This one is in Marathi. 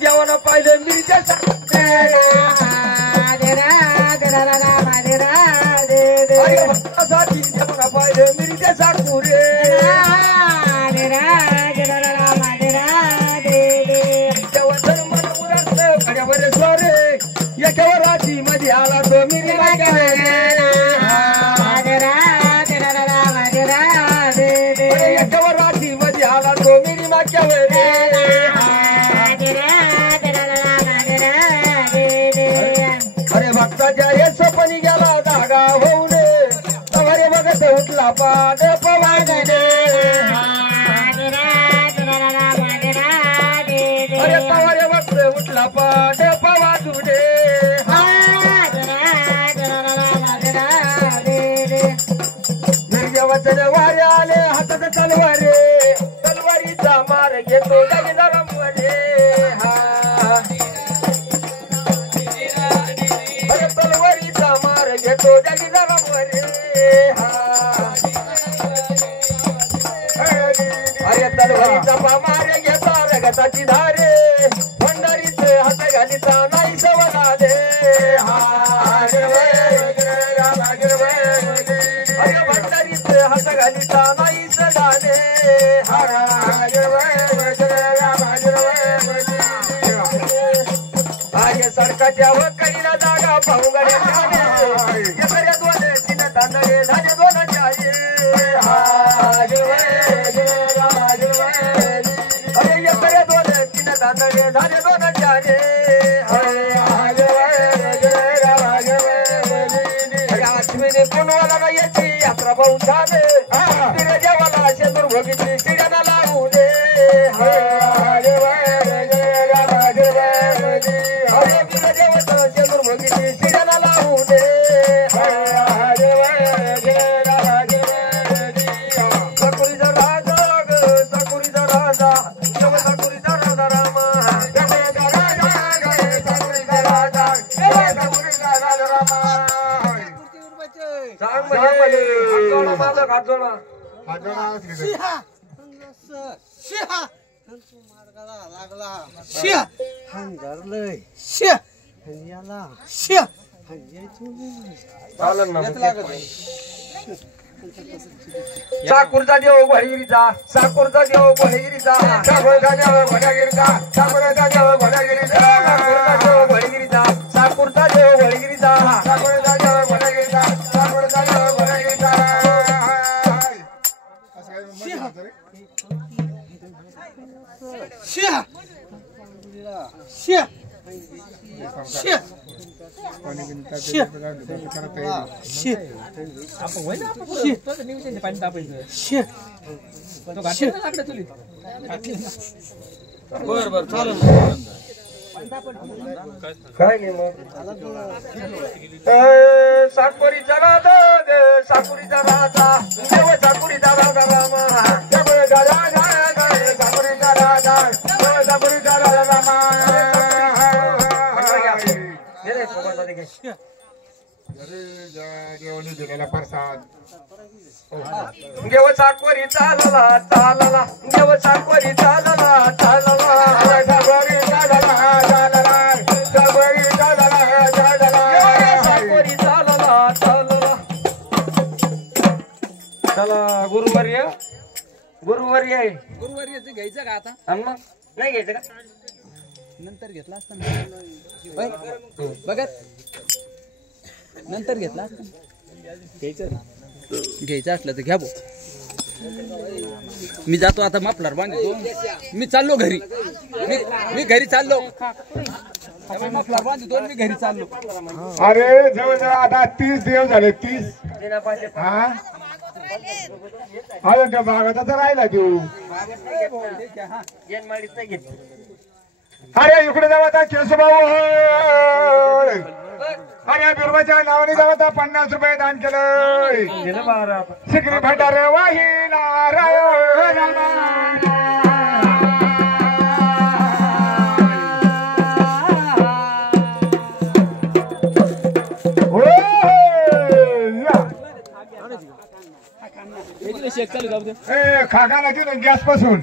देवानं पाहिलं मिरच्या भक्तासाठी देवानं पाहिलं मिरच्या साकुरे देवाचं मन उरासलं गड्यावर स्वारे एकावर राती मध्ये आला तो मिरी एकावर राती मध्ये आला तो मिरी माक्यावर अरे भक्ताच्या हे सपनी गेला धागा होऊ रे तवारे बघत उठला पाद पवाजले अरे तवारे बघत उठला पाद पवाजुडे निर्देवाचे वारे आले हातात तलवारे तलवारीचा मार घेतो जगदरमवरे अरे तलवारीचा मार घेतो जगदरमवरे अरे तलवारीचा मार घेता रगताची धारे भंडारीचे हात घालीचा नाही सवनाले अरे भंडारीचे हात घालीचा नाही सदाने अरे सडकाच्या वकरीला जागा पाहू गड्या दोन तीन तांदळे झाले दोन चाळे अरे एकडे दोन तीन तांदळे झाले दोन चाळे अश्विनी पुनवाला याची यात्रा पाहून झाले देवाला शेंदूर भोगीची शिड्याला लागू दे अरे देवाचं शेंदूर भोगीची शिड्याला लागू दे सकुरीचा राजा सकुरीचा राजा सकुरीचा राजा रामा सकुरीचा राजा सकुरीचा राजा रामा सांग म्हणजे माझा घाटोना लागला साकुरचा देव भडगिरीचा साकुरचा देव भडगिरीचा साकुरचा देव भडगिरीचा साकुरचा देव भडगिरीचा साकुरचा देव भडगिरीचा साकुरचा देव भडगिरीचा साकुरचा देव भडगिरीचा साकुरचा देव भडगिरीचा बर चालेल काय नाही मग साकुरीचा राजा साकुरीचा राजा देव साकुरीचा राजा रामा साकुरीचा राजा साकुरीचा राजा साकुरीचा राजा रामा देव साकुरी चालला चालला देव साकुरी चालला चालला साकुरी चालला चालला साकुरी चालला चालला साकुरी चालला चालला चला गुरुवर्य गुरुवर्य आहे गुरुवारीचं घ्यायचं का आता आणि मग नाही घ्यायचं का नंतर घेतला असता बघत नंतर घेतला असता घ्यायचं असलं तर घ्या भाऊ मी जातो आता माफलार बांधतो मी चाललो घरी मी घरी चाललो माफलार बांधतो मी घरी चाललो अरे जवळजवळ आता 30 दिवस झाले 30 हा अजून त्या बागाचा तर राहिला देऊ अरे इकडे जाऊ आता केशवभाऊ अरे बिरबाच्या नावाने जाऊ आता 50 रुपये दान केलं सिकरी भंडार वाहिला खाका ना गॅस पासून